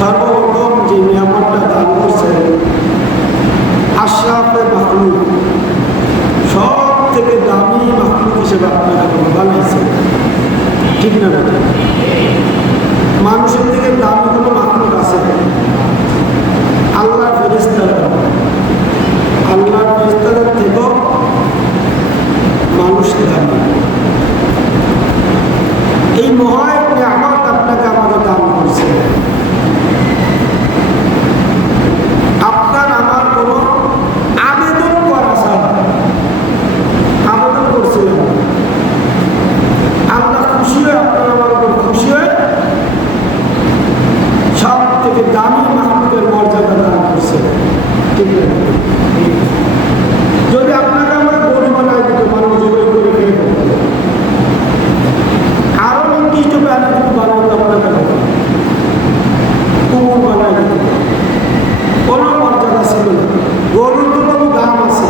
সর্বপ্রথম যে নিয়ামতটা দান করছেন আশরাফে মাখলুক, সব থেকে দামি মাখলুক হিসেবে আপনাকে বানাইছেন, ঠিক না? মানুষের থেকে দামি কোনো মাখলুক আছে? আল্লাহর ফেরেশতারা, আল্লাহর ফেরেশতাদের থেকেও মানুষ দামি। এই মহা এক নিয়ামত আপনাকে আমাকে দান করছে। আপনার আমার কোনো আবেদন করা ছাড়া, আবেদন করছিলেন, আল্লাহ খুশি হয়ে আপনার আমার উপর খুশি হয়ে সব থেকে দামি মাখলুকের মর্যাদা দান করছে, ঠিক না? যদি আপনাকে আমরা গরিব বানাই দিত, মানুষ জবাই করে খেয়ে ফেলত, আরো নির্দিষ্ট প্রাণী বানাইতো আপনাকে, কুকুর বানাই দিত, কোনো মর্যাদা ছিল না। গরুর তো কোনো দাম আছে,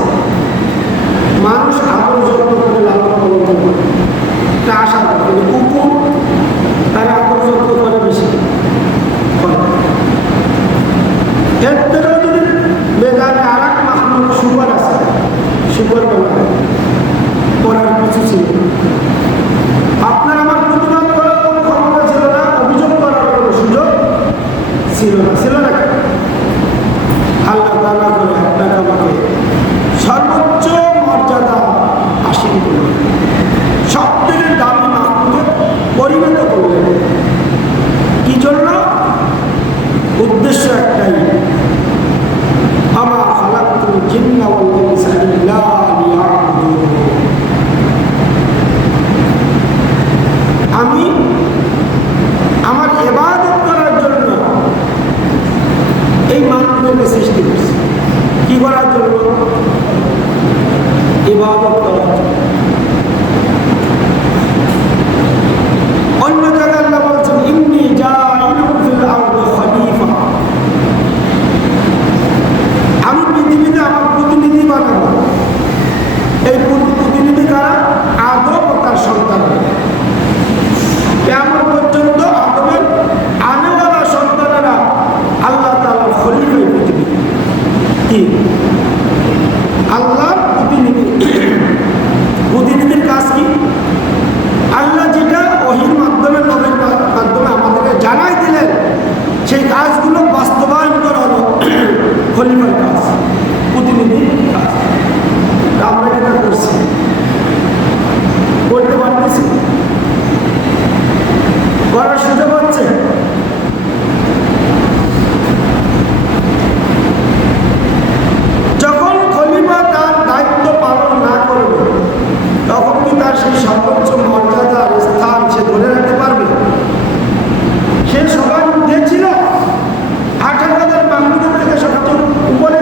মানুষ আদর যত্ন করে লালন পালন করে, তা আশা করে, কিন্তু কুকুর তারা আদর যত্ন করে বেশি। এর থেকেও যদি বেদানে আর এক মাখলুক সুপার আছে, সুপার বানায় করার কিছু ছিল, আপনার আমার প্রতিবাদ করার কোনো ক্ষমতা ছিল না, অভিযোগ করার কোনো সুযোগ ছিল না, ছিল না? আল্লাহ তাআলা করে আপনাকে আমাকে সর্বোচ্চ মর্যাদা হাসিল করলেন, সব থেকে দামি মাখলুকে পরিণত করলেন। কি জন্য? উদ্দেশ্য একটাই, আমা খালাকতুল জিন্না ওয়াল ইনসা ইল্লা লিয়াবুদুন। আমি আমার ইবাদত করার জন্য এই মানবকে সৃষ্টি করছি। কি করার জন্য? ইবাদত করার জন্য। অন্য জায়গায় আল্লাহ বলছেন, ইন্নী জাইলুন ফিল আরদি খলিফা, আমি পৃথিবীতে আমার প্রতিনিধি বানাবো। এই প্রতিনিধি কারা? আদম ও তার সন্তান। কিয়ামত পর্যন্ত আদমের আনেওয়ালা সন্তানেরা আল্লাহ তাআলার খলিফা এই পৃথিবীতে। কি? আল্লাহর প্রতিনিধি। প্রতিনিধির কাজ কি? আল্লাহ যেটা ওহীর মাধ্যমে, নবীর মাধ্যমে আমাদেরকে জানাই দিলেন, সেই কাজগুলো বাস্তবায়ন করা হলো খলিফার কাজ, প্রতিনিধির কাজ। আমরা যেটা করছি, করতে পারতেছি, করার সুযোগ হচ্ছে। যখন খলিফা তার দায়িত্ব পালন না করবে, তখন কি তার সেই সর্বোচ্চ মর্যাদার স্থান সে ধরে রাখতে পারবে? সে সবার ঊর্ধ্বে ছিল, 18,000 মাখলুকের থেকে সবচেয়ে উপরে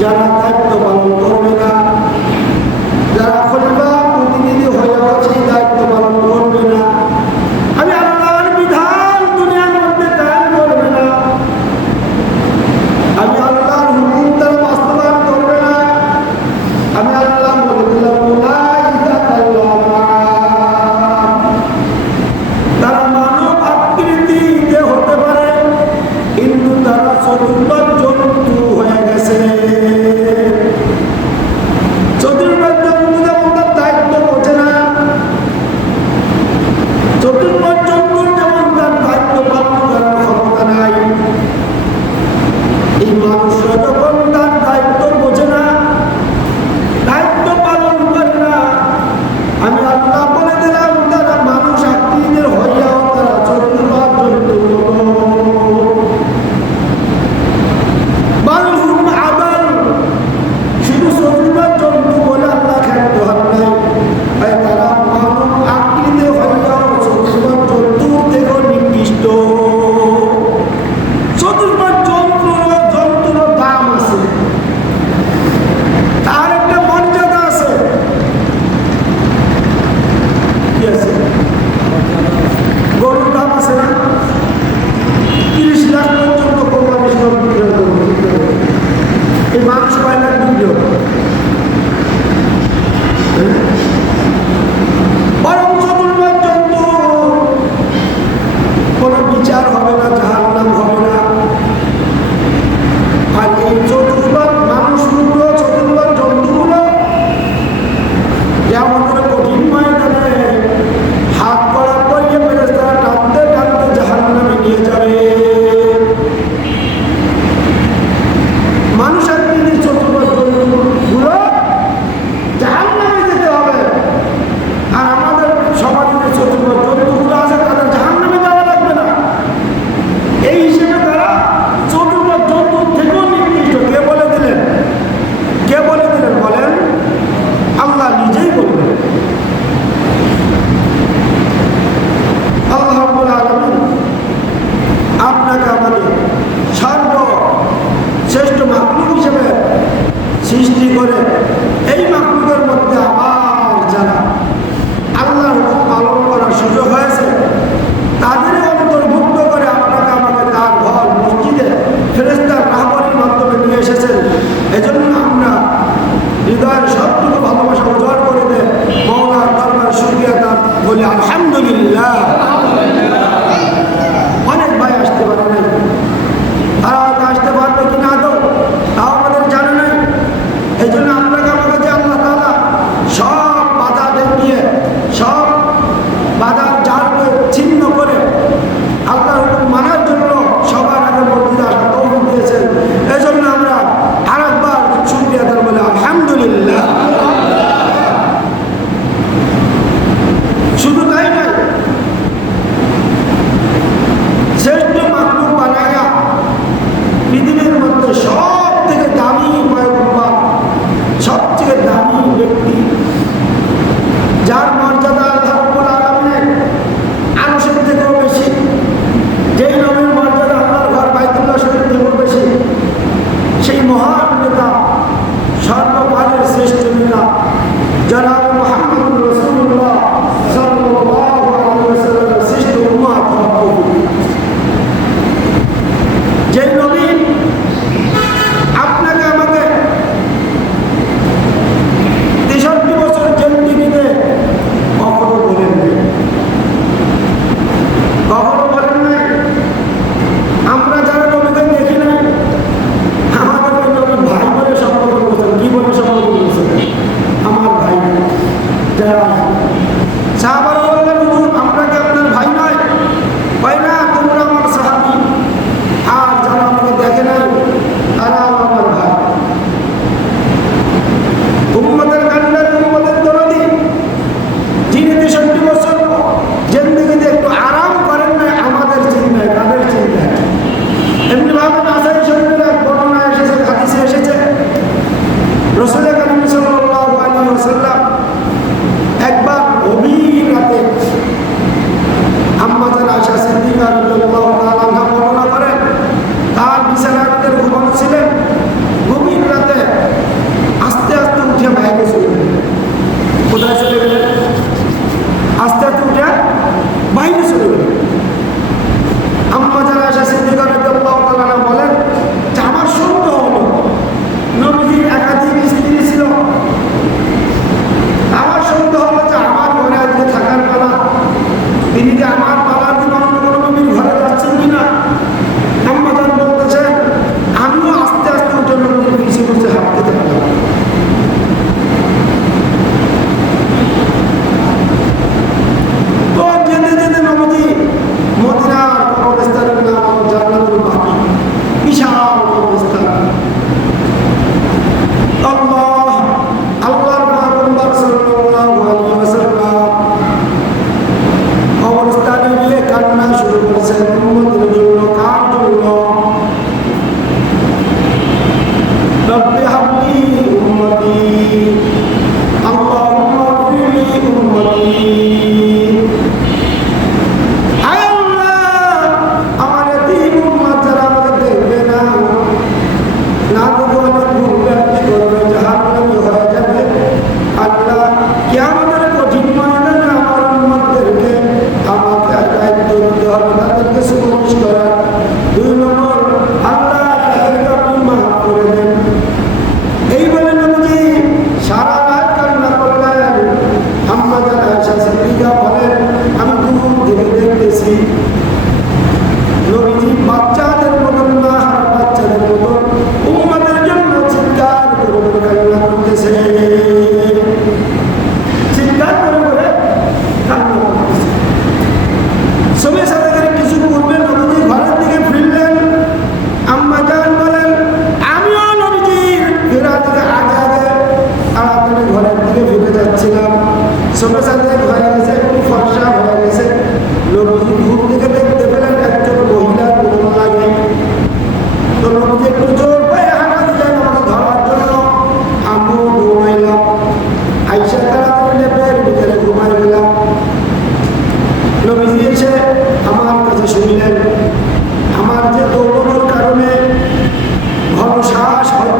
যারা দায়িত্ব পালন করবে না, যারা খলিফা প্রতিনিধি হয়ে সেই দায়িত্ব পালন করবে না, আমি আল্লাহর বিধান দুনিয়ার মধ্যে কায়েম করবে না, আমি আল্লাহর হুকুম তারা বাস্তবায়ন করবে না, আমি আল্লাহ বলে দিলাম তারা মানব আকৃতিতে হতে পারে, কিন্তু তারা চতুর্থ জন্তু হয়ে গেছে। চতুর্থ জন্তু যেমন তার দায়িত্ব বোঝে না, চতুর্থ জন্তুর যেমন তার দায়িত্ব পালন করার ক্ষমতা নাই, এই মানুষরা যখন তার দায়িত্ব বোঝে না, দায়িত্ব পালন করে না, আমি আল্লাহ বলে দিলাম তারা মানুষ আকৃতির হইয়াও তারা চতুর্থ জন্তু। বালহুম আদাল, শুধু চতুর্থ জন্তু বলে আল্লাহ খ্যাত হন নাই, তারা মানব আকৃতি হইয়াও চতুর্থ জন্তুর থেকেও নিকৃষ্ট। চতুর্থ জন্তুর দাম আছে, তার একটা মর্যাদা আছে। কি আছে? গরুর দাম আছে না? 30 লাখ পর্যন্ত কোরবানির সময় বিক্রি করবে, এই মানুষ কয় লাখ বিক্রি হবে। বরং চতুর্থ জন্তু কোনো বিচার হবে না, জাহান্নাম হবে না। আর এই চতুর্থ মানুষগুলো, চতুর্থ জন্তুগুলো যেমন কঠিন ময়দানে হাত করা করিয়ে ফেরেশতারা টানতে টানতে জাহান্নামে নিয়ে যাবে। মানুষ আকৃতির চতুর্থ জন্তুগুলো জাহান্নামে যেতে হবে, আর আমাদের সমাজের চতুর্থ জন্তুগুলো আছে তাদের জাহান্নামে যাওয়া লাগবে না। এই হিসেবে তারা চতুর্থ জন্তুর থেকেও নিকৃষ্ট। কে বলে দিলেন? কে বলে দিলেন বলেন? আল্লাহ নিজেই বললেন। আল্লাহ রাব্বুল আলামিন আপনাকে আমাদের সর্বশ্রেষ্ঠ মাখলুক হিসেবে সৃষ্টি করে এই মাখলুকের মধ্যে আবার যারা আল্লাহর হুকুম পালন করার সুযোগ হয়েছে তাদের অন্তর্ভুক্ত করে আপনাকে আমাকে তার ঘর মসজিদে ফেরেশতার রাহবরের মাধ্যমে নিয়ে এসেছেন। এজন্য আমরা হৃদয়ের সবটুকু ভালোবাসা উজাড় করে দে মওলার দরবারে শুকরিয়া তার বলি আলহামদুলিল্লাহ। অনেক ভাই আসতে পারে নাই, তারা হয়তো আসতে পারবে কিনা আদৌ তাও আমাদের জানে নাই। এই জন্য আপনাকে আমাকে যে আল্লাহ তাআলা সব বাধা দেখিয়ে, সব বাধার জালকে ছিন্ন করে আল্লাহর হুকুম মানার জন্য সবার আগে মসজিদে আসা তৌফিক দিয়েছেন। এই জন্য আমরা আরেকবার শুকরিয়া তার বলে আলহামদুলিল্লাহ। শুধু তাই নয়, শ্রেষ্ঠ মাখলুক বানায়া পৃথিবীর মধ্যে সব থেকে দামি পয়গম্বর, সবচেয়ে দামি ব্যক্তি, যার মর্যাদা আল্লাহ রাব্বুল আলামিনের আরশের থেকেও বেশি, যেই নবীর মর্যাদা আল্লাহর ঘর বাইতুল্লাহ শরীফ থেকেও বেশি, সেই মহান নেতা, সর্বকালের শ্রেষ্ঠ নেতা জনাব মুহাম্মদ রাসূলুল্লাহ সাল্লাল্লাহু আলাইহি ওয়াসাল্লামের শ্রেষ্ঠ উম্মত, যেই নবী আপনাকে আমাকে 63 বছর জেল টিভিতে কখনো বলেন নাই, কখনো বলেন নাই। আমরা যারা নবীকে দেখি নাই, আমাদেরকে নবী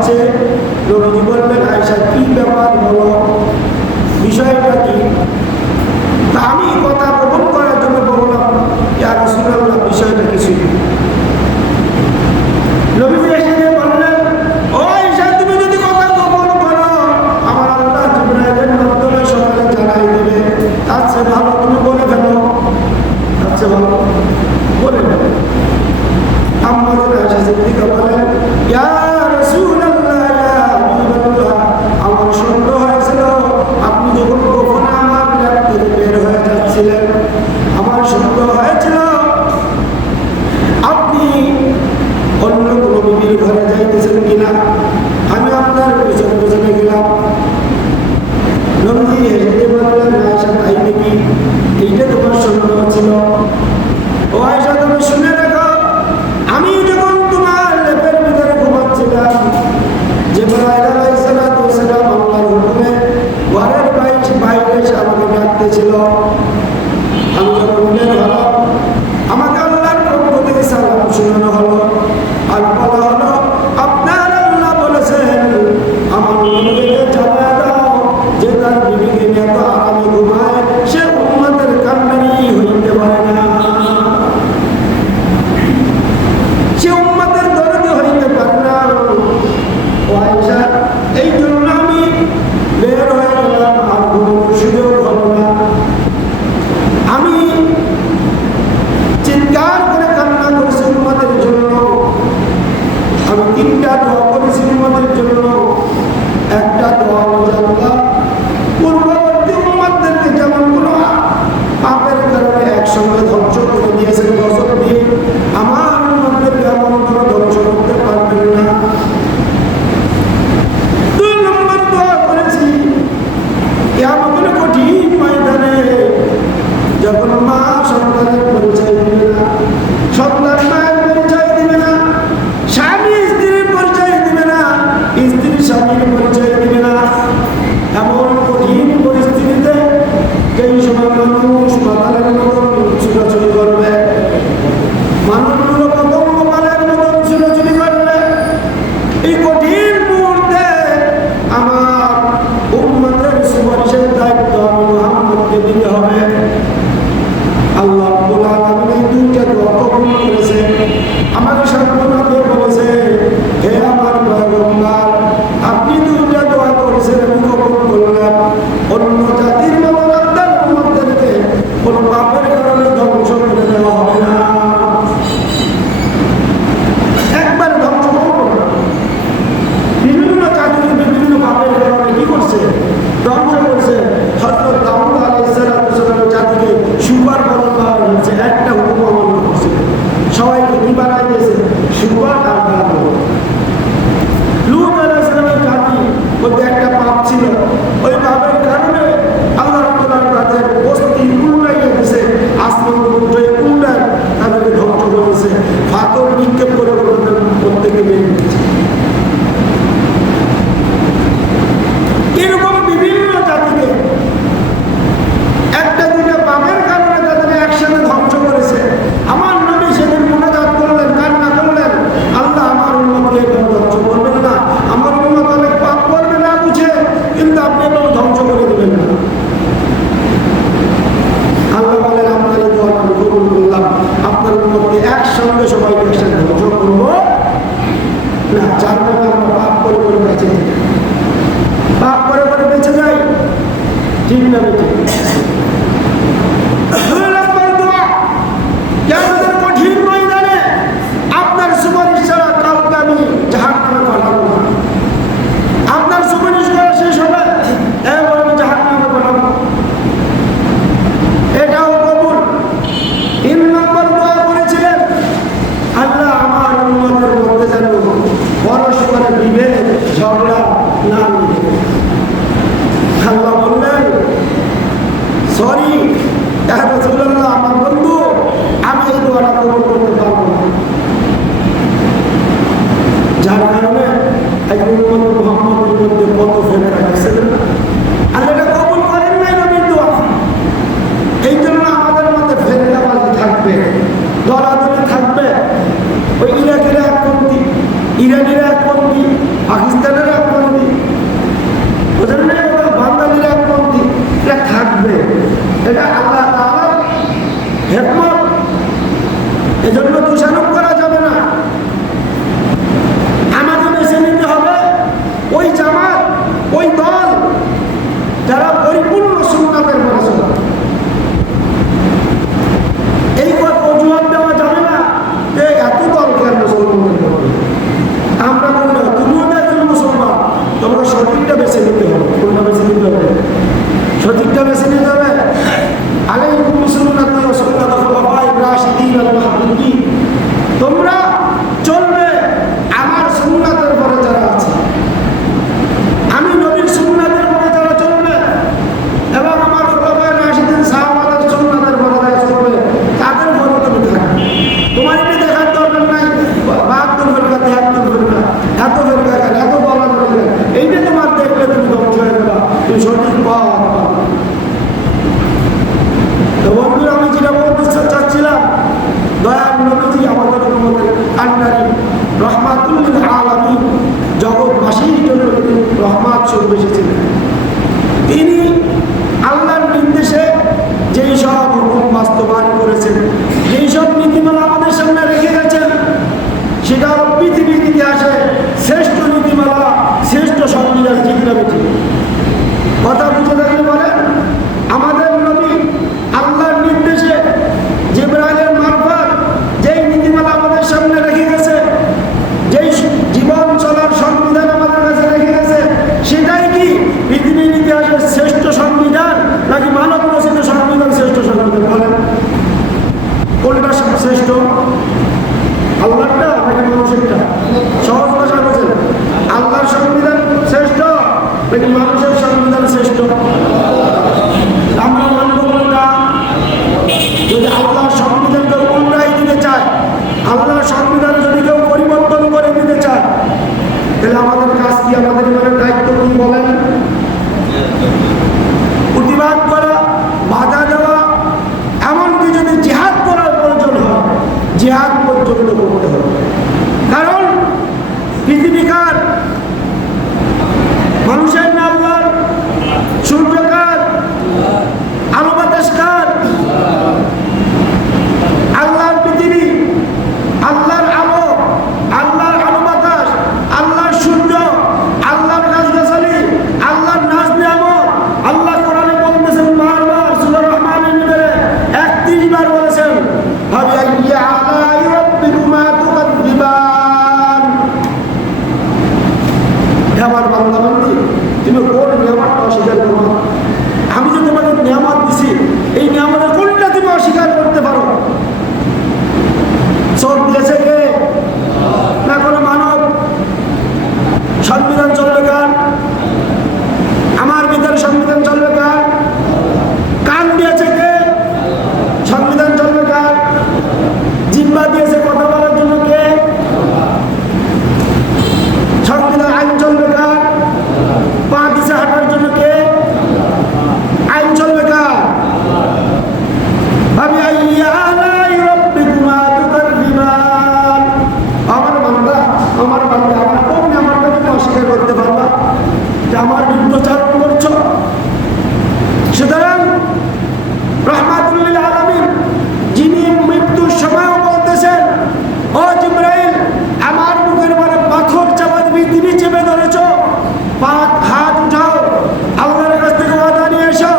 হচ্ছে, নবীজি বললেন, আয়েশা কি ব্যাপার বলো, বিষয়টা কি? তা আমি কথা গোপন করার জন্য বললাম, ইয়া রাসূলুল্লাহ, বিষয়টা কিছুই না। নবীজি এসে বললেন, ও আয়েশা, তুমি যদি কথা গোপন করো, আমার আল্লাহ জিবরাইলের মাধ্যমে সকালে জানাই দেবে। তার চেয়ে ভালো তুমি বলে ফেলো, তার চেয়ে ভালো বলে ফেলো। আম্মা আয়েশা সিদ্দিকা বলেন, ইয়া রাসূলুল্লাহ, ইয়া হাবিবাল্লাহ, আমার সন্দেহ হয়েছিল আপনি যখন গোপনে আমার ল্যাব থেকে বের হয়ে যাচ্ছিলেন, আমার সন্দেহ হয়েছিল আপনি অন্য কোনো বিবির ঘরে যাইতেছেন কিনা। আমি আপনার পিছনে পিছনে গেলাম। নবীজি হেসে বললেন, আয়েশা, তাই নাকি? এইটা তোমার সন্দেহ ছিল? ও আয়েশা, তুমি শুনে রাখো, আমি যখন তোমার লেপের ভিতরে ঘুমাচ্ছিলাম, জিবরাইল আলাইহিস সালাতু ওয়াস সালাম আল্লাহর হুকুমে ঘরের বাইরে এসে আমাকে ডাকতেছিল। আমি যখন বের হলাম, আমাকে আল্লাহর পক্ষ থেকে সালাম শোনানো হলো, আর বলা হলো, আপনার আল্লাহ বলেছেন আমার নবীকে জানায় দাও যে তার বিবিকে নিয়ে এত আরামে ঘুমায়, সে উম্মতের কান্ডারি হইতে পারে না, সে উম্মতের দরদি হইতে পারে না। ও আয়েশা, এই জন্য আমি বের হয়ে গেলাম, আর ঘুমানোর সুযোগ হলো না। আমি চিৎকার করে কান্না করেছি উম্মতের জন্য। আমি 3টা দোয়া করেছি উম্মতের জন্য। একটা দোয়া হলো, আল্লাহ পূর্ববর্তী উম্মতদেরকে যেমন কোনো পাপের কারণে একসঙ্গে ধ্বংস করে দিয়েছেন গজব দিয়ে, আমার উম্মতদেরকে এমন কোনো ধ্বংস করতে পারবেন না। 2 নম্বর দোয়া করেছি, কিয়ামতের কঠিন ময়দানে যখন মা সন্তানের পরিচয় দিবে না, সন্তান মায়ের পরিচয় দিবে না, স্বামী স্ত্রীর পরিচয় দিবে না, স্ত্রী স্বামীর পরিচয় দিবে না, এমন কঠিন পরিস্থিতিতে এই সময় মানুষ মাতালের মতন ছোটাছুটি করবে, মানুষগুলো পতঙ্গমালের মতন ছোটাছুটি করবে। এই কঠিন মুহূর্তে আমার উম্মতের সুপারিশের দায়িত্ব আমি মুহাম্মদকে দিতে হবে। আল্লাহ রাব্বুল আলামিন এই 2টা দোয়া কবুল করেছে। আমাকে সান্ত্বনা দিয়ে বলেছে, হে আমার পয়গম্বর, আপনি 2টা দোয়া করেছেন, আমি কবুল করলাম। অন্য জাতির মতো আপনার উম্মতদেরকে কোনো পাপের কারণে ধ্বংস করে দেওয়া হবে না, একবার ধ্বংস করবো না। বিভিন্ন জাতির বিভিন্ন পাপের কারণে কি করছে? ধ্বংস করছে। হযরত দাউদ আলাইহিস সালামের জাতিকে সুপার বানানো হয়েছে, একটা হুকুম অমান্য করছে, সবাইকে কি বানাই দিয়েছে? সুপার আর বানানো। লূত আলাইহিস সালামের জাতি মধ্যে একটা পাপ ছিল, ওই পাপের কারণে আল্লাহ রাব্বুল আলামিন তাদের বস্তি উল্টাইয়ে দিয়েছে, আসমান উল্টায় উল্টায় তাদেরকে ধ্বংস করেছে, পাথর নিক্ষেপ করে প্রত্যেকে মেরে দিয়েছে। এরকম বিভিন্ন জাতিকে 1-2টা পাপের কারণে তাদের একসাথে ধ্বংস করেছে। আমার নবী সেদিন মুনাজাত করলেন, কান্না করলেন, আল্লাহ আমার উম্মতকে ধ্বংস করবেন না, আমার উম্মত অনেক পাপ করবে না বুঝে, কিন্তু আপনি এটাও ধ্বংস করে দেবেন না। আল্লাহ বলেন, আপনার এই দোয়া আমি কবুল করলাম, আপনার উম্মতকে একসঙ্গে সবাইকে একসাথে ধ্বংস করবো না। 4 নম্বর, আমরা পাপ করে করে বেঁচে যাই, পাপ করে করে বেঁচে যাই, ঠিক না? বেঁচে 2 নম্বর দোয়া, কিয়ামতের কঠিন ময়দানে আপনার সুপারিশ ছাড়া কাউকে আমি জাহান্নামে পাঠাবো না। আপনার সুপারিশ করা শেষ হবে, এবার আমি জাহান্নামে পাঠাবো, এটাও কবুল। 3 নম্বর দোয়া করেছিলেন, আল্লাহ আমার উম্মতের মধ্যে যেন পরস্পরের বিভেদ ঝগড়া না মিলে। আল্লাহ বললেন, সরি ইয়া রাসূলুল্লাহ, আমার বন্ধু, আমি এই দোয়াটা কবুল করতে পারবো না। যার কারণে মুহাম্মদের মধ্যে কত ফেরকা গেছে না, আল্লাহ এটা কবুল করেন নাই নবীর দোয়া। এই জন্য আমাদের মধ্যে ফেরকাবাজি থাকবে, দলাদলি থাকবে। ওই ইরাকের একপন্থী, ইরানের একপন্থী, পাকিস্তান ওই জামাত, ওই দল যারা পরিপূর্ণ সুন্নাতের পরে চলে। এই কথা অজুহাত দেওয়া যাবে না যে এত দল কেন মুসলমানদের মধ্যে। আমরা বললাম তুমিও তো একজন মুসলমান, তোমাকে সঠিকটা বেছে নিতে হবে। কোনটা বেছে নিতে হবে? সঠিকটা বেছে নিতে হবে। আলাইকুম বিসুন্নাতি ওয়া সুন্নাতি খুলাফায়ে রাশিদিন আল মাহদুদিন, তোমরা চলবে আমার সুন্নাতের পরে যারা আছে, আমি নবীর সুন্নাতের পরে যারা চলবে এবং আমার খুলাফায়ে রাশিদিন সাহাবাদের সুন্নাতের পরে যারা চলবে তাদের পরে তুমি থাকবে। তোমার এটা দেখার দরকার নাই 72 ফেরকা 73 ফেরকা এত ফেরকা এত বলা দরকার, এইটা তোমার দেখলে তুমি ধ্বংস হয়ে যাবে, তুমি সঠিক পথ পাবে। তো বন্ধুরা, আমি যেটা বলতে চাচ্ছিলাম, দয়াল নবীজি আমাদের উম্মতের কান্ডারি রহমাতুল লিল আলামিন, জগৎবাসীর জন্য তিনি রহমত স্বরূপ এসেছিলেন। তিনি আল্লাহর নির্দেশে যেই সব হুকুম বাস্তবায়ন করেছেন, যেই সব নীতিমালা আমাদের সামনে রেখে গেছেন, সেটা পৃথিবীর ইতিহাসে শ্রেষ্ঠ নীতিমালা, শ্রেষ্ঠ সংবিধান। ঠিক না বেঠিক? কথা বুঝে থাকলে বলেন, আমাদের নবী আল্লাহর নির্দেশে জিবরাইলের মারফত যেই নীতিমালা আমাদের সামনে রেখে গেছে, যেই জীবন চলার সংবিধান আমাদের কাছে রেখে গেছে, সেটাই কি পৃথিবীর ইতিহাসের শ্রেষ্ঠ সংবিধান নাকি মানব রচিত সংবিধান শ্রেষ্ঠ সংবিধান? বলেন কোনটা শ্রেষ্ঠ? আল্লাহরটা নাকি মানুষেরটা? সহজ ভাষা বলছেন, আল্লাহর সংবিধান শ্রেষ্ঠ নাকি মানুষের সংবিধান শ্রেষ্ঠ? আমরা মানব কোনটা? যদি আল্লাহর সংবিধানকে উল্টাই দিতে চায়, আল্লাহর সংবিধান যদি কেউ পরিবর্তন করে দিতে চায়, তাহলে আমাদের কাজ কি, আমাদের ইমানের দায়িত্ব কি বলেন? প্রতিবাদ করা, বাধা দেওয়া, এমনকি যদি জিহাদ করার প্রয়োজন হয় জিহাদ পর্যন্ত করতে হবে। কারণ পৃথিবীকার মানুষের নাম আল্লাহর, সূর্যকার, আলো বাতাসকার, আল্লাহর পৃথিবী, আল্লাহর আলো, আল্লাহর আলো বাতাস, আল্লাহর সূর্য, আল্লাহর গাছগাছালি, আল্লাহর নাজ নিয়ামত। আল্লাহ কোরআনে বলতেছেন বারবার, সূরা রহমানের ভিতরে 31 বার বলেছেন, ফাবিআইয়ি আলাই রাব্বিকুমা তুকাযযিবান। হে আমার বান্দা বান্দি, তুমি কোন নিয়ামতটা অস্বীকার করো? আমি যে তোমাকে নিয়ামত দিছি, এই নিয়ামতের কোনটা তুমি অস্বীকার করতে পারো? চোখ দিয়েছে কে? না কোনো মানব? সংবিধান চলবে কার? আমার ভিতরে সংবিধান চলবে কার? কান দিয়েছে কে? সংবিধান চলবে কার? জিহ্বা দিয়েছে কথা বলার জন্য কে? সংবিধান আইন চলবে কার? পা দিয়েছে হাঁটার জন্য কে? আইন চলবে কার? ফাবিআইয়ি আলাই রাব্বিকুমা তুকাযযিবান। আমার বান্দা, আমার বান্দা, আমার কোন নিয়ামতটা তুমি অস্বীকার করতে পারবা যে আমার বিরুদ্ধাচরণ করছো? সুতরাং রহমাতুল লিল আলামিন, যিনি মৃত্যুর সময়ও বলতেছেন, ও জিবরাইল, আমার বুকের উপরে পাথর চাপা দিবি, তিনি চেপে ধরেছো, হাত উঠাও, আল্লাহর কাছ থেকে ওয়াদা নিয়ে এসো,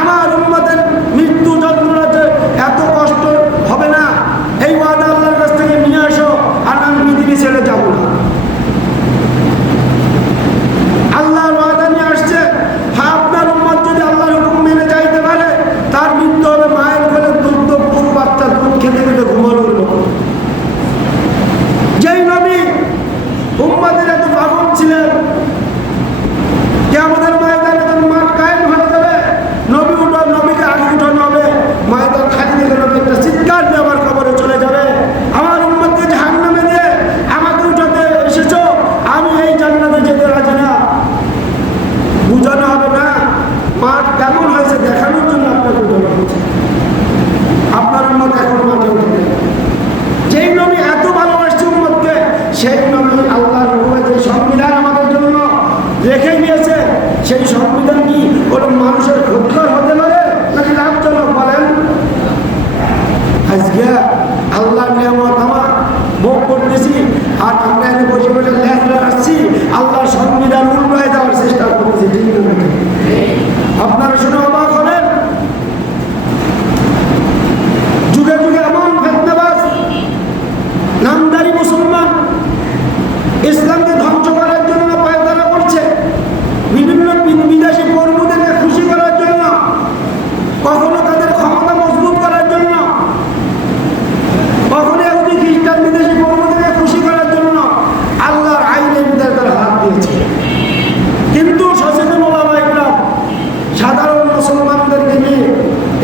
আমার উম্মতের মৃত্যু যন্ত্রণাতে এত কষ্ট হবে না, এই ওয়াদা আল্লাহর কাছ থেকে নিয়ে আসো, আর আমি পৃথিবী ছেড়ে যাব না। আল্লাহর ওয়াদা নিয়ে আসছে, আপনার উম্মত যদি আল্লাহর হুকুম মেনে যাইতে পারে, তার মৃত্যু হবে মায়ের কোলে দুগ্ধ পুরো বাচ্চার দুধ খেতে খেতে ঘুমানোর মতো। যেই নবী উম্মতের এত পাগল ছিলেন, কিয়ামতের ময়দানে যখন মাঠ কায়েম হয়ে যাবে, নবী উঠো, নবীকে আগে উঠানো হবে, ময়দান খালি দেখে নবী একটা চিৎকার দিয়ে আবার কবরে চলে যাবে, আমার উম্মতকে জাহান্নামে দিয়ে আমাকে উঠাতে এসেছো, আমি এই জান্নাতে যেতে রাজি না। বুঝানো হবে না, মাঠ কেমন হয়েছে দেখানোর জন্য আপনাকে উঠানো হয়েছে। আপনার উম্মত এখন মাঠে উঠবে। যেই নবী এত ভালোবাসছে উম্মতকে, সেই নবী আল্লাহর হুকুমে যে সংবিধান আমাদের জন্য রেখে গিয়েছে, সেই সংবিধান কি কোনো মানুষের ক্ষতিকর হতে পারে নাকি লাভজনক? বলেন। আজকে আল্লাহর নিয়ামত আমার ভোগ করতেছি, আর আমরা এনে বসে বসে লেখা আসছি, আল্লাহর সংবিধান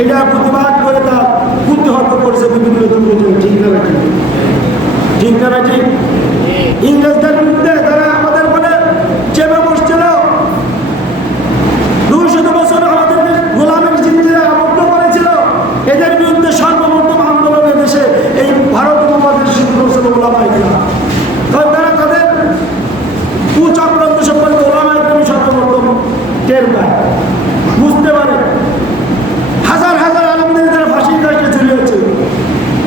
এটা প্রতিবাদ করে তা প্রতিহত করছে বিভিন্ন দুর্নীতি। ঠিক না ঠিক? ঠিক না ঠিক? ইংরেজদের বিরুদ্ধে তারা আমাদের বলে চেপে বসছিল, 200 বছর আমাদেরকে গোলামের জিঞ্জিরে আবদ্ধ করেছিল। এদের বিরুদ্ধে সর্বপ্রথম আন্দোলনের দেশে এই ভারত উপমহাদেশে শুরু করেছিল ওলামায়ে কেরাম। তারা তাদের কুচক্রান্ত সম্পর্কে ওলামায়ে কেরাম সর্বপ্রথম টের পায়, বুঝতে পারে। হাজার হাজার আলেমদের তারা ফাঁসির কাছে ঝুলিয়েছে।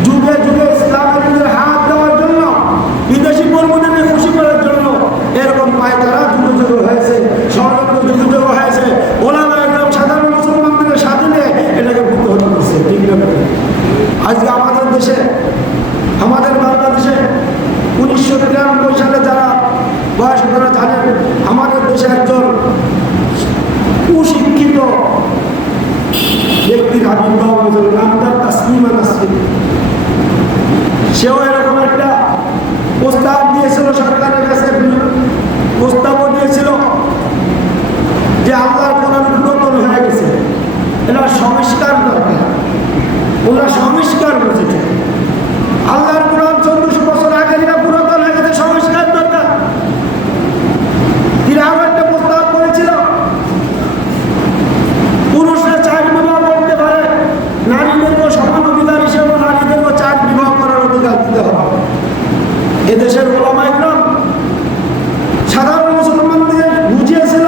যুগে যুগে ইসলামের হাত দেওয়ার জন্য, বিদেশি কর্মীদেরকে খুশি করার জন্য এরকম পায় তারা যুগ যুগ হয়েছে, ষড়যন্ত্র যুগ যুগ হয়েছে। ওলামায়ে কেরাম সাধারণ মুসলমানদের স্বাধীনে এটাকে প্রতিহত করছে। ঠিক না? আজকে আমাদের দেশে, আমাদের বাংলাদেশে 1993 সালে যারা বয়স তারা জানেন, আমাদের দেশে একজন কুশিক্ষিত ব্যক্তির আবির্ভাব হয়েছিল, নামটা তাসলিমা নাসরিন। সেও এরকম একটা প্রস্তাব দিয়েছিল সরকারের কাছে, প্রস্তাবও দিয়েছিল যে আল্লাহর কোরআন পুরাতন হয়ে গেছে, এটা সংস্কার দরকার। ওরা সংস্কার বুঝেছে, আল্লাহর কোরআন 1400 বছর আগে এটা পুরাতন হয়ে গেছে, সংস্কার দরকার। তিনি আরো একটা প্রস্তাব করেছিল, পুরুষরা 4 বিবাহ করতে পারে, নারীদেরকেও সমান অধিকার হিসেবে নারীদেরকেও 4 বিবাহ করার অধিকার দিতে হবে। এদেশের ওলামায়ে কেরাম সাধারণ মুসলমানদের বুঝিয়েছিল,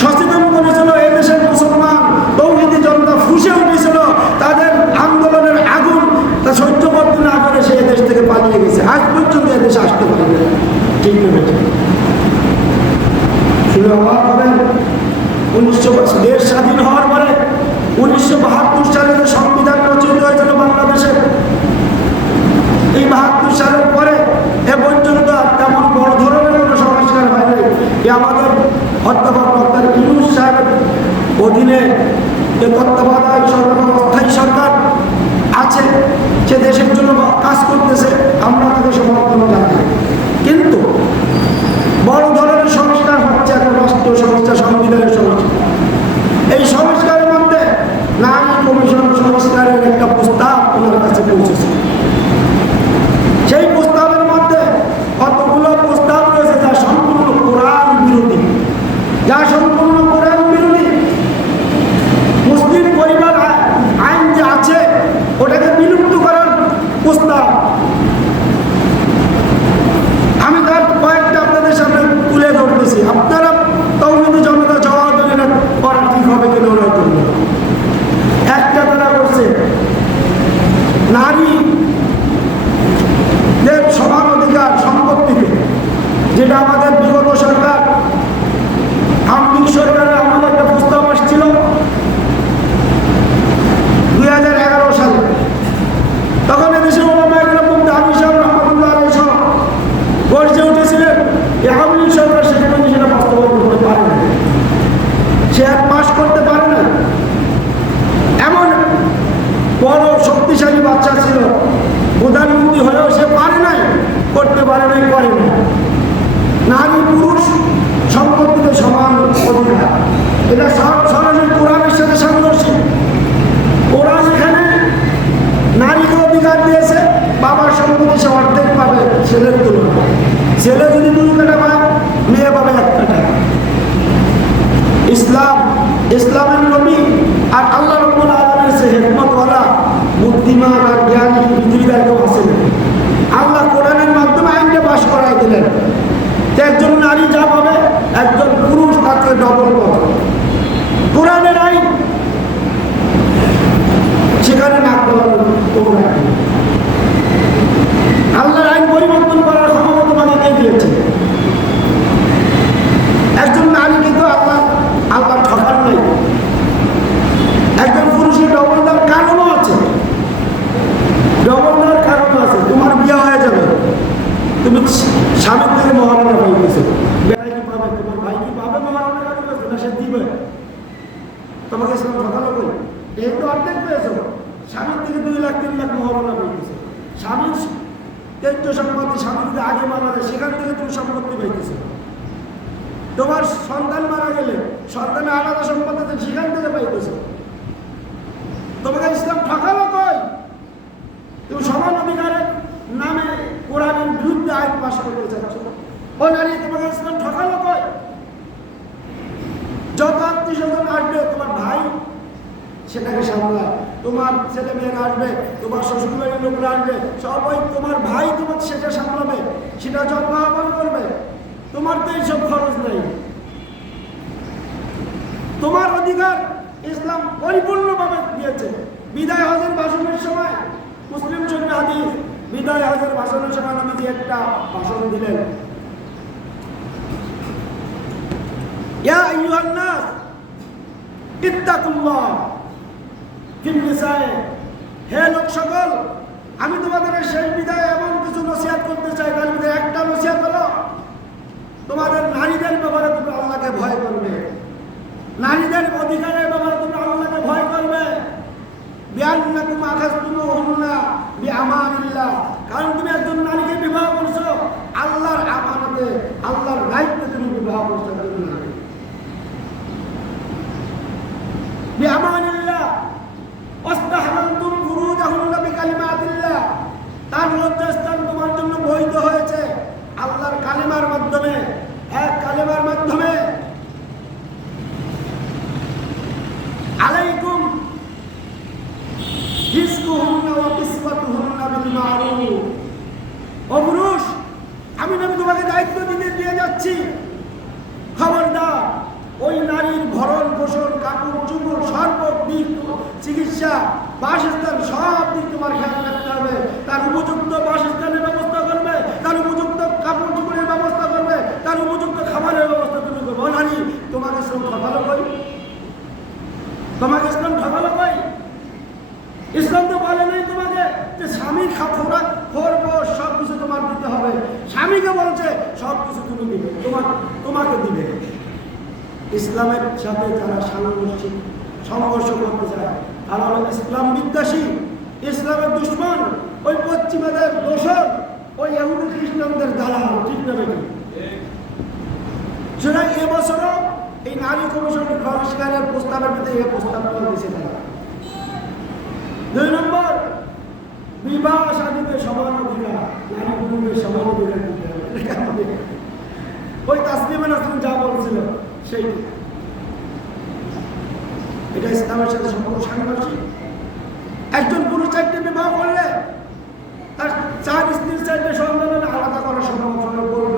সচেতন করেছিল। এদেশের মুসলমান তৌহিদি জনতা ফুঁসে উঠেছিল, তাদের আন্দোলনের আগুন তা সহ্য করতে না করে সে এদেশ থেকে পালিয়ে গেছে। আজ পর্যন্ত এদেশে আসতে পারে। ঠিক না? শুনে অবাক হবেন, 1900 দেশ স্বাধীন হওয়ার পরে 1972 সালে যে সংবিধান রচিত হয়েছিল বাংলাদেশে, এই 72 সালের পরে এ পর্যন্ত তেমন বড় ধরনের কোনো সংস্কার হয় নাই। আমাদের অধ্যাপক ডক্টর ইউনূস সাহেবের অধীনে যে তত্ত্বাবধায়ক সরকার, অস্থায়ী সরকার আছে, সে দেশের জন্য কাজ করতেছে, আমরা তাদের সমর্থন জানাই। কিন্তু বড় ধরনের সংস্কার হচ্ছে একটা রাষ্ট্রীয় সংস্থা, সংবিধানের সংস্কার। এই সংস্কারের মধ্যে নারী কমিশন সংস্কারের একটা প্রস্তাব ওনার কাছে পৌঁছেছে। সেই প্রস্তাবের মধ্যে কতগুলো প্রস্তাব রয়েছে যা সম্পূর্ণ কোরআন বিরোধী, যা সম্পূর্ণ কোরআন বিরোধী। মুসলিম পরিবার আইন যে আছে ওটাকে বিলুপ্ত করার প্রস্তাব। আমি তার কয়েকটা আপনাদের সামনে তুলে ধরতেছি, আপনারা তৌহিদি জনতা জবাব দিলে করা ঠিক হবে কিনা ওনার জন্য। একটা তারা করছে নারীদের সমান অধিকার সম্পত্তিতে, যেটা আমাদের বিগত সরকার, আওয়ামী সরকারের আমাদের একটা প্রস্তাব আসছিল 2011 সালে। তখন এদেশে ওলামায়ে কেরাম দাবি সাহেব রহমতুল্লাহ আলাইহি সহ গর্জে উঠেছিলেন। আওয়ামী সরকার সেখানে সেটা বাস্তবায়ন করতে পারে না, সে আর পাশ করতে পারে না। এমন বড় শক্তিশালী বাচ্চা ছিল, প্রধানমন্ত্রী হলেও সে পারে নাই, করতে পারে নাই, করে না। নারী পুরুষ সম্পত্তিতে সমান অধিকার, এটা সরাসরি কোরআনের সাথে সাংঘর্ষিক। কোরআন এখানে নারীকে অধিকার দিয়েছে, বাবার সম্পত্তি সে অর্ধেক পাবে ছেলের তুলনায়। ছেলে যদি 2 কাঠা পায়, মেয়ে পাবে 1 কাঠা। ইসলামের নবী আর আল্লাহ রাব্বুল আলামিনের সে হিকমতওয়ালা বুদ্ধিমান আর জ্ঞানী পৃথিবীতে কেউ আছে না। আল্লাহ কোরআনের মাধ্যমে আইনটা পাশ করাই দিলেন, একজন নারী যা পাবে একজন পুরুষ তাকে ডবল পাবে। কোরআনের আইন সেখানে না করার তোমরা আল্লাহর আইন পরিবর্তন করার ক্ষমতা তোমাকে কে দিয়েছে? একজন নারীকে তো আল্লাহ ঠকার নাই। একজন পুরুষের ডবল দেওয়ার কারণও আছে, ডবল দেওয়ার কারণও আছে। তোমার বিয়ে হয়ে যাবে, তুমি স্বামীর থেকে মহারণা হয়ে গেছে, বেড়াই কি পাবে? তোমার ভাই কি পাবে মহারণা কাজ করছে না, সে দিবে তোমাকে? ইসলাম ঠকানো কই? এই তো অর্ধেক পেয়েছো, স্বামীর থেকে 2 লাখ 3 লাখ মহারণা হয়ে গেছে। স্বামীর তেজ্য সম্পত্তি স্বামী যদি আগে মারা যায়, সেখান থেকে তুমি সম্পত্তি পাইতেছে। তোমার সন্তান মারা গেলে সন্তানের আলাদা সম্পত্তি সেখান থেকে পাইতেছে। তোমাকে ইসলাম ঠকালো কই? তুমি সমান অধিকারের নামে কোরআনের বিরুদ্ধে আইন পাশ করতে চাচ্ছ। ও নারী, তোমাকে ইসলাম ঠকালো কই? যত আত্মীয় স্বজন আসবে, তোমার ভাই সেটাকে সামলায়, তোমার ছেলে মেয়েরা আসবে, তোমার শ্বশুরবাড়ির লোকরা আসবে, সবাই তোমার ভাই তোমার সেটা সামলাবে, সেটা যত্ন আহ্বান করবে। তোমার তো এইসব খরচ নেই। তোমার অধিকার ইসলাম পরিপূর্ণভাবে দিয়েছে। বিদায় হজের ভাষণের সময় মুসলিম শরীফে হাদিস, বিদায় হজের ভাষণের সময় নবীজি একটা ভাষণ দিলেন, ইয়া আইয়ুহান নাস ইত্তাকুল্লাহ ফিন নিসায়ে, হে লোক সকল, আমি তোমাদের শেষ বিদায় এমন কিছু নসিহত করতে চাই, তার মধ্যে একটা নসিহত হলো তোমাদের নারীদের ব্যাপারে তোমরা আল্লাহকে ভয় করবে। নারীদের অধিকারের ব্যাপারে তোমরা আল্লাহকে ভয় করবে। বিআন্নাকুম আখাযতুমুহুন্না বিআমানিল্লাহ, কারণ তুমি একজন নারীকে বিবাহ করছো আল্লাহর আমানতে, আল্লাহর দায়িত্বে তুমি বিবাহ করছো। বিআমানিল্লাহ ওয়াস্তাহলালতুম ফুরুজাহুন্না বিকালিমাতিল্লাহ, তার লজ্জাস্থান তোমার জন্য বৈধ হয়েছে আল্লাহর কালিমার মাধ্যমে, এক কালিমার মাধ্যমে। আলাইকুম রিজকুহুন্না ওয়া কিসওয়াতুহুন্না বিল মা'রুফ, ও পুরুষ, আমি তোমাকে দায়িত্ব দিয়ে যাচ্ছি, খবরদার ওই নারীর ভরণ পোষণ, কাপড় চোপড়, সর্বদিক চিকিৎসা, বাসস্থান সব দিক তোমার খেয়াল রাখতে হবে। তার উপযুক্ত বাসস্থানের ব্যবস্থা করবে, তার উপযুক্ত কাপড় চোপড়ের ব্যবস্থা করবে, তার উপযুক্ত খাবারের ব্যবস্থা তুমি করবে। ও নারী, তোমাকে ইসলাম ঠকালো কই? তোমাকে ইসলাম ঠকালো কই? ইসলাম তো বলে নাই তোমাকে যে স্বামী খোরাক করবো, সব কিছু তোমার দিতে হবে। স্বামীকে বলছে সব কিছু তুমি দিবে, তোমাকে দিবে। ইসলামের সাথে যারা সাংঘর্ষিক সংঘর্ষ করতে চায় তারা হলো ইসলাম বিদ্বেষী, ইসলামের দুশ্মন, ওই পশ্চিমাদের দোষর, ওই ইহুদি খ্রিস্টানদের দালাল। ঠিক না বেটি? সেটা এবছরও এই নারী কমিশন সংস্কারের প্রস্তাবের ভিতরে এই প্রস্তাবটা দিয়েছে তারা। 2 নম্বর, বিবাহ শাদীতে সমান অধিকার, নারী পুরুষের সমান অধিকার দিতে হবে। ওই তাসলিমা নাসরিন যা বলছিল সেই, এটা ইসলামের সাথে সম্পূর্ণ সাংঘর্ষিক। একজন পুরুষ 4টে বিবাহ করলে তার 4 স্ত্রীর 4টে সন্তানের আলাদা করা সম্ভব,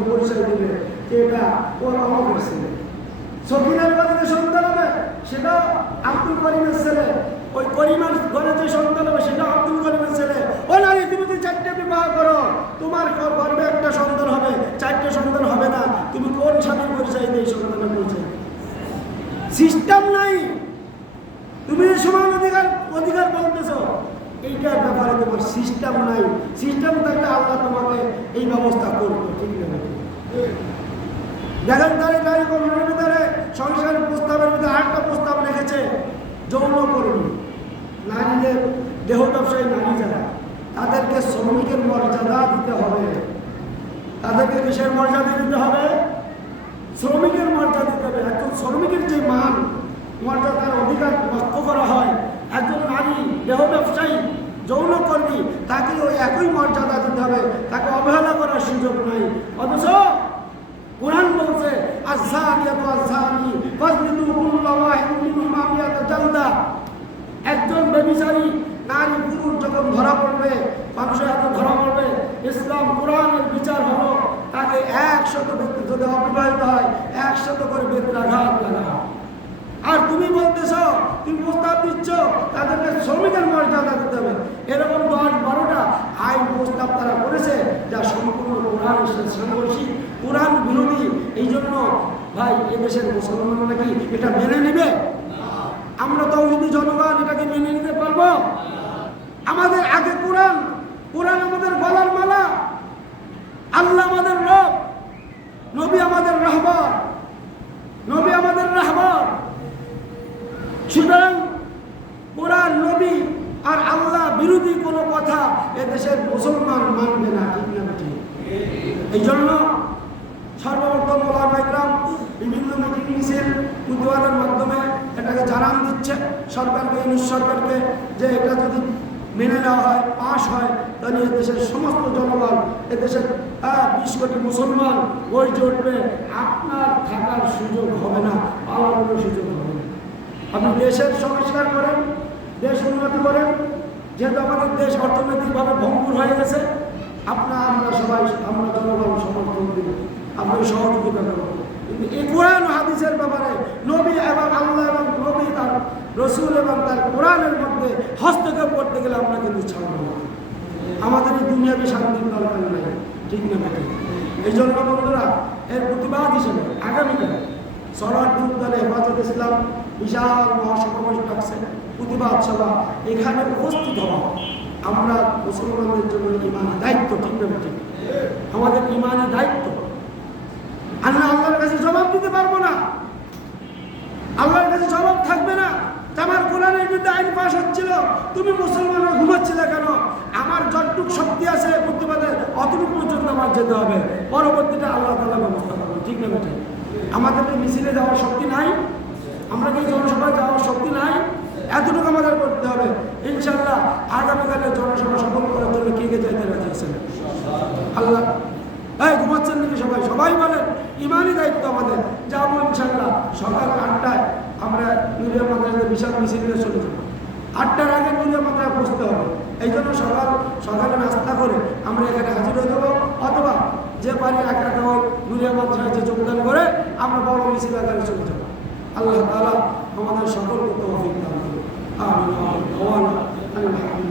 পরিচয় দিলে যে এটা ওর অমকের ছেলে। সকিনার ঘরে যে সন্তান হবে সেটা আব্দুল করিমের ছেলে, ওই করিমার ঘরে যে সন্তান হবে সেটা আব্দুল করিমের ছেলে। ও নারী, তুমি যদি 4টে বিবাহ করো, তোমার গর্ভে একটা সন্তান হবে, 4টে সন্তান হবে না। তুমি কোন স্বামীর পরিচয় দিয়ে সন্তানের পরিচয়? সিস্টেম নাই। তুমি সমান অধিকার বলতেছ, এইটার ব্যাপারে তোমার সিস্টেম নাই। সিস্টেম থাকলে আল্লাহ তোমাকে এই ব্যবস্থা করবে। ঠিক না? দেখেন নারী কমিশনের ভিতরে সংস্কারের প্রস্তাবের ভিতরে আরেকটা প্রস্তাব রেখেছে, যৌনকর্মী, নারীদের দেহ ব্যবসায়ী নারী যারা, তাদেরকে শ্রমিকের মর্যাদা দিতে হবে। তাদেরকে কিসের মর্যাদা দিতে হবে? শ্রমিকের মর্যাদা দিতে হবে। একজন শ্রমিকের যে মান মর্যাদার অধিকার লক্ষ্য করা হয়, একজন নারী দেহ ব্যবসায়ী যৌনকর্মী তাকে ওই একই মর্যাদা দিতে হবে, তাকে অবহেলা করার সুযোগ নাই। অথচ কোরআন বলছে আয-যানিয়াতু ওয়াজ-যানি ফাজলিদু কুল্লা ওয়াহিদিন মিনহুমা মিআতা জালদা। একজন ব্যভিচারী নারী পুরুষ যখন ধরা পড়বে, মানুষের হাতে ধরা পড়বে, ইসলাম কোরআনের বিচার হলো তাকে 100 ব্যক্তি যদি অবিবাহিত হয় 100 করে বেত্রাঘাত লাগা। আর তুমি বলতেছ, তুমি প্রস্তাব দিচ্ছ তাদেরকে শ্রমিকের মর্যাদা দিতে হবে। এরকম 10-12টা আইন প্রস্তাব তারা করেছে যা সম্পূর্ণ কোরআনের সাথে সাংঘর্ষিক, কোরআন বিরোধী। এই জন্য ভাই, এদেশের মুসলমানরা নাকি এটা মেনে নেবে? আমরা তাওহীদি জনগণ এটাকে মেনে নিতে পারবো? আমাদের আগে কোরআন আমাদের গলার মালা, আল্লাহ আমাদের রব, নবী আমাদের রাহবার, নবী আমাদের রাহবার। সুতরাং কোরআন, নবী আর আল্লাহ বিরোধী কোনো কথা এদেশের মুসলমান মানবে না। ঠিক না? এই জন্য সর্বপ্রথম ওলামায়ে কেরাম বিভিন্ন মিটিং মিছিল প্রতিবাদের মাধ্যমে এটাকে জানান দিচ্ছে সরকারকে, ইউনিশ সরকারকে, যে এটা যদি মেনে নেওয়া হয়, পাশ হয়, তাহলে এদেশের সমস্ত জনগণ, এদেশের 20 কোটি মুসলমান গর্জে উঠবে। আপনার থাকার সুযোগ হবে না, পালানোর সুযোগ হবে না। আপনি দেশের সংস্কার করেন, দেশ উন্নতি করেন। যেহেতু আমাদের দেশ অর্থনৈতিকভাবে ভঙ্গুর হয়ে গেছে, আমরা সবাই, আমরা জনগণ সমর্থন দিব, আপনাকে সহযোগিতা করব। কিন্তু এই কোরআন হাদিসের ব্যাপারে নবী এবং আল্লাহ এবং নবী তার রসুল এবং তার কোরআনের মধ্যে হস্তক্ষেপ করতে গেলে আমরা কিন্তু ছাড়ব না। আমাদের এই দুনিয়াবি শান্তির দরকার নেই, ঠিক না বেটি? এই জন্য বন্ধুরা, এর প্রতিবাদ হিসেবে আগামীকাল সরওয়ার্দী দলে হেফাজত ইসলাম বিশাল মহাসমাবেশ ডাকছে, প্রতিবাদ সভা। এখানে উপস্থিত হওয়া আমরা মুসলমানদের জন্য ইমানি দায়িত্ব, ঠিক না বেটি? আমাদের ইমানি দায়িত্ব। আল্লাহর কাছে জবাব দিতে পারবো না, আল্লাহর কাছে জবাব থাকবে না। আমার কোরআনের বিরুদ্ধে আইন পাশ হচ্ছিল, তুমি মুসলমানরা ঘুমাচ্ছিলে কেন? আমার যতটুকু শক্তি আছে প্রতিবাদে, অতটুকু পর্যন্ত আমার যেতে হবে। পরবর্তীতে আল্লাহ তাআলা ব্যবস্থা করবেন, ঠিক না বেটা? আমাদের কি মিছিলে যাওয়ার শক্তি নাই? আমরা কি জনসভায় যাওয়ার শক্তি নাই? এতটুকু আমাদের করতে হবে। ইনশাআল্লাহ আগামীকালে জনসভা সফল করার জন্য কে কে চাইতে রাজি আছেন? আল্লাহ। ঘুমাচ্ছেন নাকি সবাই? সবাই বলেন ইমানি দায়িত্ব আমাদের। যাবো ইনশাআল্লাহ সকাল 8টায় আমরা নুরিয়া মাদ্রাসাতে বিশাল মিছিল নিয়ে চলে যাবো। 8টার আগে নুরিয়া মাদ্রাসায় পৌঁছতে হবে। এই জন্য সকালে নাস্তা করে আমরা এখানে হাজির হয়ে যাবো, অথবা যে পারি একা হোক নুরিয়া মাদ্রাসায় যে যোগদান করে আমরা বড় মিছিল আকারে চলে যাবো। আল্লাহ তাআলা আমাদের সকলকে তৌফিক দান করুন। আমিন।